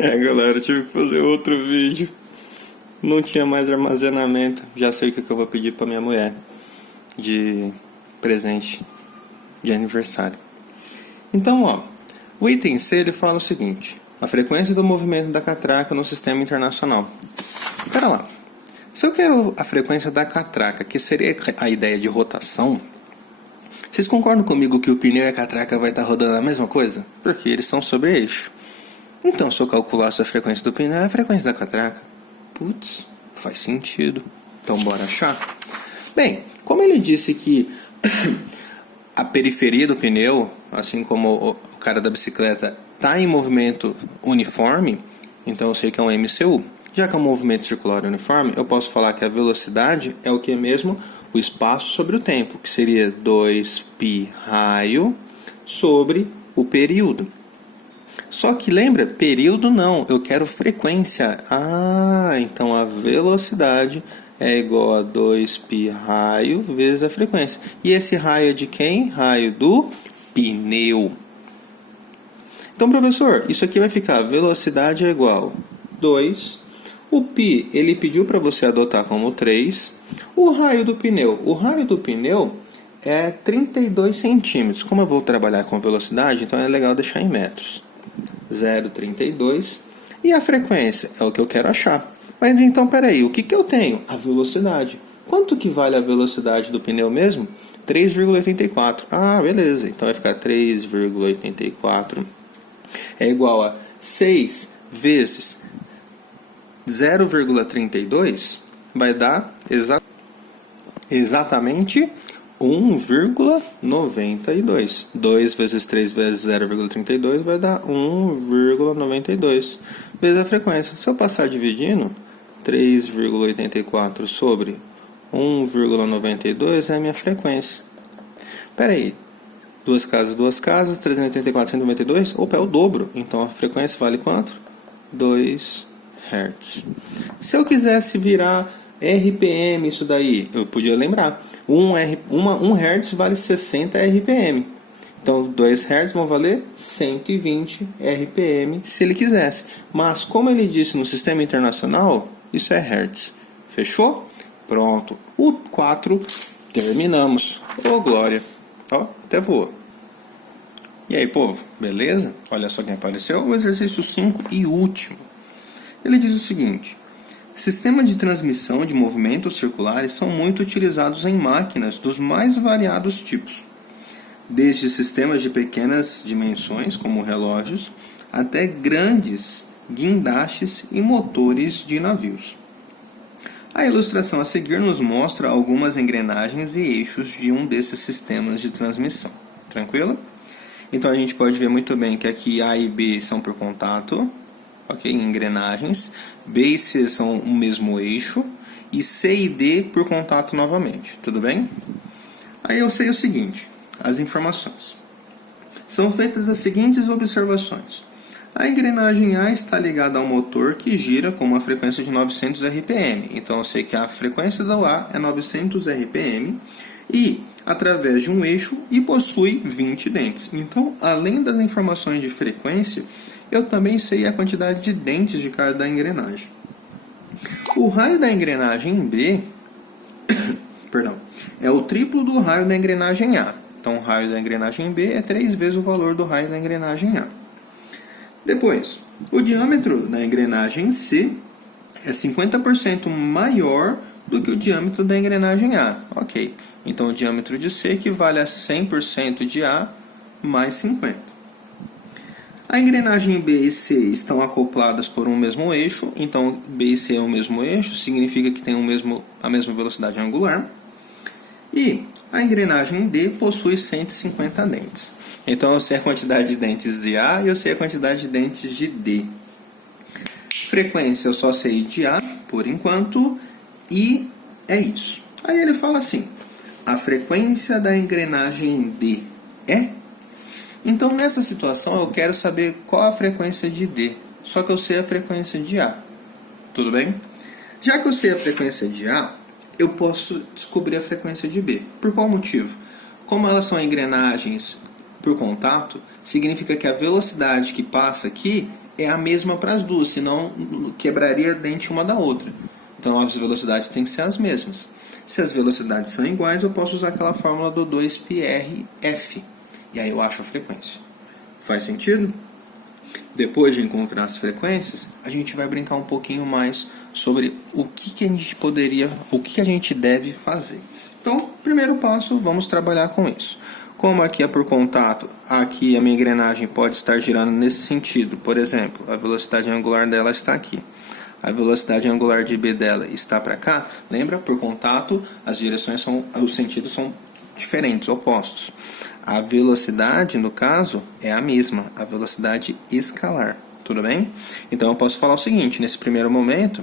Galera, eu tive que fazer outro vídeo. Não tinha mais armazenamento. Já sei o que eu vou pedir pra minha mulher de presente de aniversário. Então, ó, o item C ele fala o seguinte: a frequência do movimento da catraca no sistema internacional. Pera lá. Se eu quero a frequência da catraca, que seria a ideia de rotação, vocês concordam comigo que o pneu e a catraca vai estar rodando a mesma coisa? Porque eles são sobre eixo. Então, se eu calculasse a frequência do pneu, é a frequência da catraca. Putz, faz sentido. Então, bora achar? Bem, como ele disse que a periferia do pneu, assim como o cara da bicicleta, está em movimento uniforme, então eu sei que é um MCU. Já que é um movimento circular uniforme, eu posso falar que a velocidade é o que mesmo? O espaço sobre o tempo, que seria 2π raio sobre o período. Só que lembra, período não, eu quero frequência. Então a velocidade é igual a 2π raio vezes a frequência. E esse raio é de quem? Raio do pneu. Então, professor, isso aqui vai ficar, velocidade é igual a 2. O π, ele pediu para você adotar como 3. O raio do pneu é 32 centímetros. Como eu vou trabalhar com velocidade, então é legal deixar em metros. 0,32. E a frequência é o que eu quero achar. Mas então, peraí, o que eu tenho? A velocidade. Quanto que vale a velocidade do pneu mesmo? 3,84. Beleza. Então vai ficar 3,84 é igual a 6 vezes 0,32 vai dar exatamente 1,92. 2 vezes 3 vezes 0,32 vai dar 1,92 vezes a frequência. Se eu passar dividindo, 3,84 sobre 1,92 é a minha frequência. Espera aí, duas casas, 384, 192, opa, é o dobro. Então a frequência vale quanto? 2 Hz. Se eu quisesse virar RPM isso daí, eu podia lembrar. 1 Hz vale 60 RPM. Então 2 Hz vão valer 120 RPM se ele quisesse. Mas como ele disse no sistema internacional, isso é Hertz. Fechou? Pronto. O 4 terminamos. Ô glória. Ó, até voou. E aí, povo? Beleza? Olha só quem apareceu. O exercício 5 e último. Ele diz o seguinte: sistemas de transmissão de movimentos circulares são muito utilizados em máquinas dos mais variados tipos, desde sistemas de pequenas dimensões, como relógios, até grandes guindastes e motores de navios. A ilustração a seguir nos mostra algumas engrenagens e eixos de um desses sistemas de transmissão. Tranquilo? Então a gente pode ver muito bem que aqui A e B são por contato, ok? Engrenagens. B e C são o mesmo eixo. E C e D por contato novamente. Tudo bem? Aí eu sei o seguinte: as informações. São feitas as seguintes observações. A engrenagem A está ligada a um motor que gira com uma frequência de 900 RPM. Então eu sei que a frequência do A é 900 RPM. E através de um eixo e possui 20 dentes. Então, além das informações de frequência, eu também sei a quantidade de dentes de cada engrenagem. O raio da engrenagem B é o triplo do raio da engrenagem A. Então, o raio da engrenagem B é 3 vezes o valor do raio da engrenagem A. Depois, o diâmetro da engrenagem C é 50% maior do que o diâmetro da engrenagem A. Ok. Então, o diâmetro de C equivale a 100% de A mais 50. A engrenagem B e C estão acopladas por um mesmo eixo. Então, B e C é o mesmo eixo, significa que tem a mesma velocidade angular. E a engrenagem D possui 150 dentes. Então, eu sei a quantidade de dentes de A e eu sei a quantidade de dentes de D. Frequência eu só sei de A, por enquanto, e é isso. Aí ele fala assim: a frequência da engrenagem D é? Então, nessa situação, eu quero saber qual a frequência de D. Só que eu sei a frequência de A. Tudo bem? Já que eu sei a frequência de A, eu posso descobrir a frequência de B. Por qual motivo? Como elas são engrenagens por contato, significa que a velocidade que passa aqui é a mesma para as duas, senão quebraria dente uma da outra. Então as velocidades têm que ser as mesmas. Se as velocidades são iguais, eu posso usar aquela fórmula do 2πrf. E aí eu acho a frequência. Faz sentido? Depois de encontrar as frequências, a gente vai brincar um pouquinho mais sobre o que a gente poderia, o que a gente deve fazer. Então, primeiro passo, vamos trabalhar com isso. Como aqui é por contato, aqui a minha engrenagem pode estar girando nesse sentido. Por exemplo, a velocidade angular dela está aqui. A velocidade angular de B dela está para cá. Lembra? Por contato, as direções os sentidos são diferentes, opostos. A velocidade, no caso, é a mesma, a velocidade escalar. Tudo bem? Então eu posso falar o seguinte, nesse primeiro momento,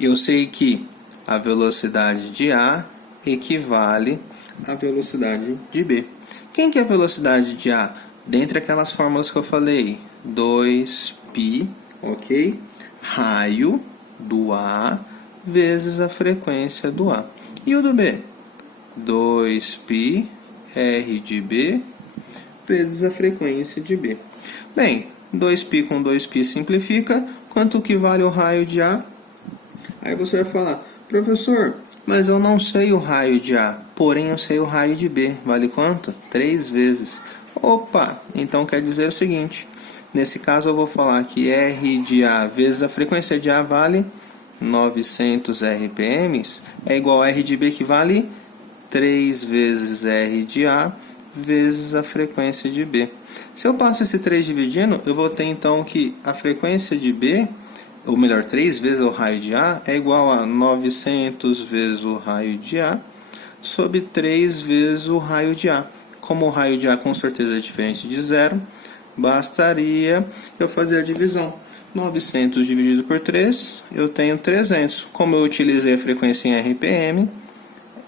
eu sei que a velocidade de A equivale à velocidade de B. Quem que é a velocidade de A? Dentre aquelas fórmulas que eu falei, 2π, ok? Raio do A vezes a frequência do A. E o do B? 2π R de B vezes a frequência de B. Bem, 2π com 2π simplifica. Quanto que vale o raio de A? Aí você vai falar, professor, mas eu não sei o raio de A, porém eu sei o raio de B. Vale quanto? 3 vezes. Opa, então quer dizer o seguinte, nesse caso eu vou falar que R de A vezes a frequência de A vale 900 RPM, é igual a R de B que vale 3 vezes R de A vezes a frequência de B. Se eu passo esse 3 dividindo, eu vou ter então que a frequência de B, ou melhor, 3 vezes o raio de A, é igual a 900 vezes o raio de A sobre 3 vezes o raio de A. Como o raio de A com certeza é diferente de zero, bastaria eu fazer a divisão. 900 dividido por 3, eu tenho 300. Como eu utilizei a frequência em RPM,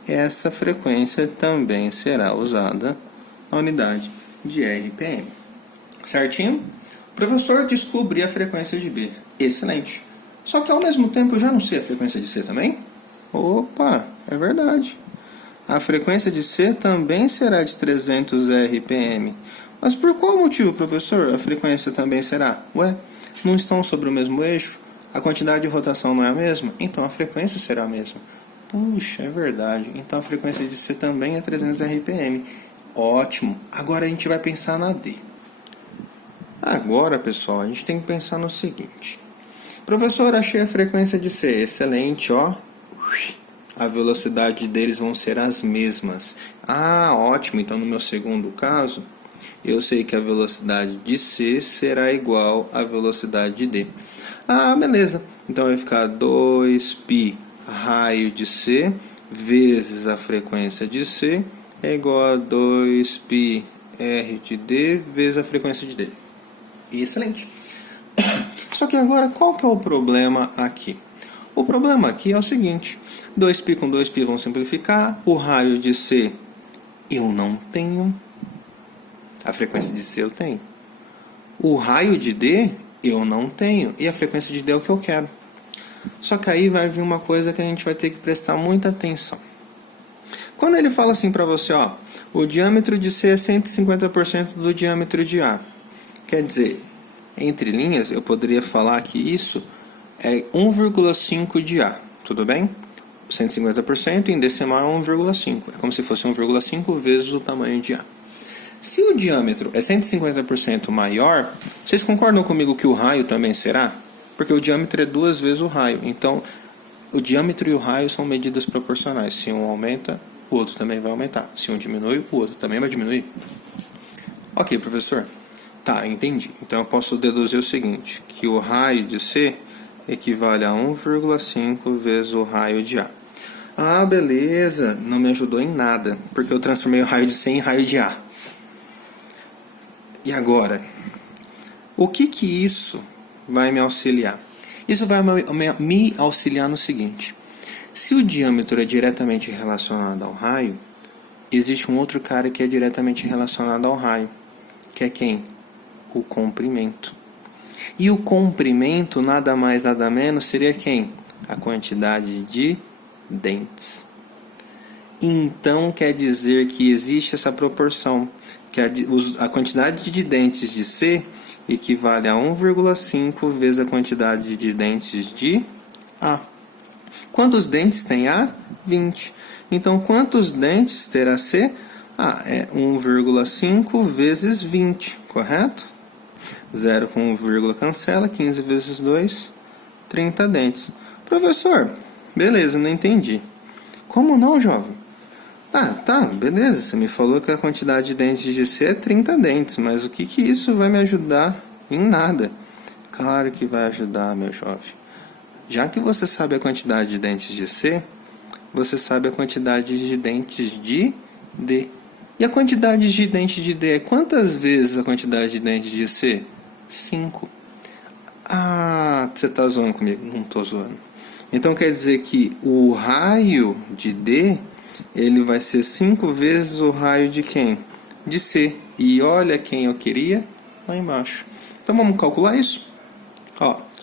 essa frequência também será usada na unidade de RPM. Certinho? Professor, descobri a frequência de B. Excelente. Só que ao mesmo tempo eu já não sei a frequência de C também? Opa, é verdade. A frequência de C também será de 300 RPM. Mas por qual motivo, professor, a frequência também será? Ué, não estão sobre o mesmo eixo? A quantidade de rotação não é a mesma? Então a frequência será a mesma. Puxa, é verdade. Então a frequência de C também é 300 RPM. Ótimo. Agora a gente vai pensar na D. Agora, pessoal, a gente tem que pensar no seguinte. Professor, achei a frequência de C. Excelente, ó. A velocidade deles vão ser as mesmas. Ah, ótimo. Então no meu segundo caso, eu sei que a velocidade de C será igual à velocidade de D. Ah, beleza. Então vai ficar 2π raio de C vezes a frequência de C é igual a 2π R de D vezes a frequência de D. Excelente. Só que agora, qual que é o problema aqui? O problema aqui é o seguinte. 2π com 2π vão simplificar. O raio de C eu não tenho. A frequência de C eu tenho. O raio de D eu não tenho. E a frequência de D é o que eu quero. Só que aí vai vir uma coisa que a gente vai ter que prestar muita atenção. Quando ele fala assim para você, ó, o diâmetro de C é 150% do diâmetro de A. Quer dizer, entre linhas, eu poderia falar que isso é 1,5 de A. Tudo bem? 150% em decimal é 1,5. É como se fosse 1,5 vezes o tamanho de A. Se o diâmetro é 150% maior, vocês concordam comigo que o raio também será? Porque o diâmetro é 2 vezes o raio. Então, o diâmetro e o raio são medidas proporcionais. Se um aumenta, o outro também vai aumentar. Se um diminui, o outro também vai diminuir. Ok, professor. Tá, entendi. Então, eu posso deduzir o seguinte, que o raio de C equivale a 1,5 vezes o raio de A. Ah, beleza. Não me ajudou em nada, porque eu transformei o raio de C em raio de A. E agora? O que isso vai me auxiliar? Isso vai me auxiliar no seguinte. Se o diâmetro é diretamente relacionado ao raio, existe um outro cara que é diretamente relacionado ao raio. Que é quem? O comprimento. E o comprimento, nada mais, nada menos, seria quem? A quantidade de dentes. Então, quer dizer que existe essa proporção. Que a quantidade de dentes de C equivale a 1,5 vezes a quantidade de dentes de A. Quantos dentes tem A? 20. Então, quantos dentes terá C? É 1,5 vezes 20, correto? 0 com vírgula cancela, 15 vezes 2, 30 dentes. Professor, beleza, não entendi. Como não, jovem? Tá, beleza, você me falou que a quantidade de dentes de C é 30 dentes, mas o que isso vai me ajudar? Em nada. Claro que vai ajudar, meu jovem. Já que você sabe a quantidade de dentes de C, você sabe a quantidade de dentes de D. E a quantidade de dentes de D é quantas vezes a quantidade de dentes de C? 5. Você tá zoando comigo? Não tô zoando. Então quer dizer que o raio de D, ele vai ser 5 vezes o raio de quem? De C. E olha quem eu queria lá embaixo. Então vamos calcular isso?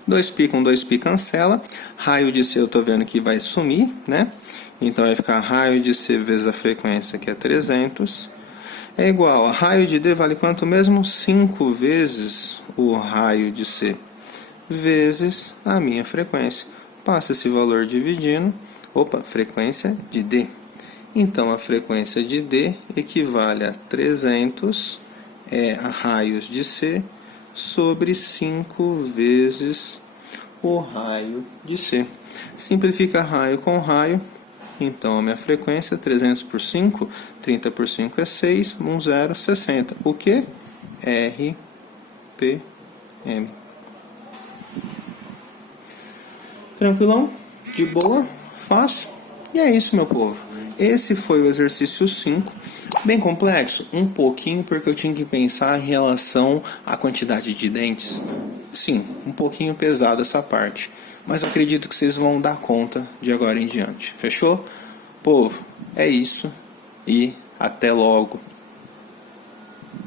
2π com 2π cancela. Raio de C eu estou vendo que vai sumir, né? Então vai ficar raio de C vezes a frequência, que é 300. É igual a raio de D vale quanto mesmo? 5 vezes o raio de C vezes a minha frequência. Passa esse valor dividindo. Frequência de D. Então a frequência de D equivale a 300 a raios de C sobre 5 vezes o raio de C. Simplifica raio com raio. Então, a minha frequência, 300 por 5, 30 por 5 é 6, 0, 60. O que? RPM. Tranquilão? De boa? Fácil? E é isso, meu povo. Esse foi o exercício 5. Bem complexo? Um pouquinho, porque eu tinha que pensar em relação à quantidade de dentes. Sim, um pouquinho pesado essa parte. Mas eu acredito que vocês vão dar conta de agora em diante. Fechou? Povo, é isso. E até logo.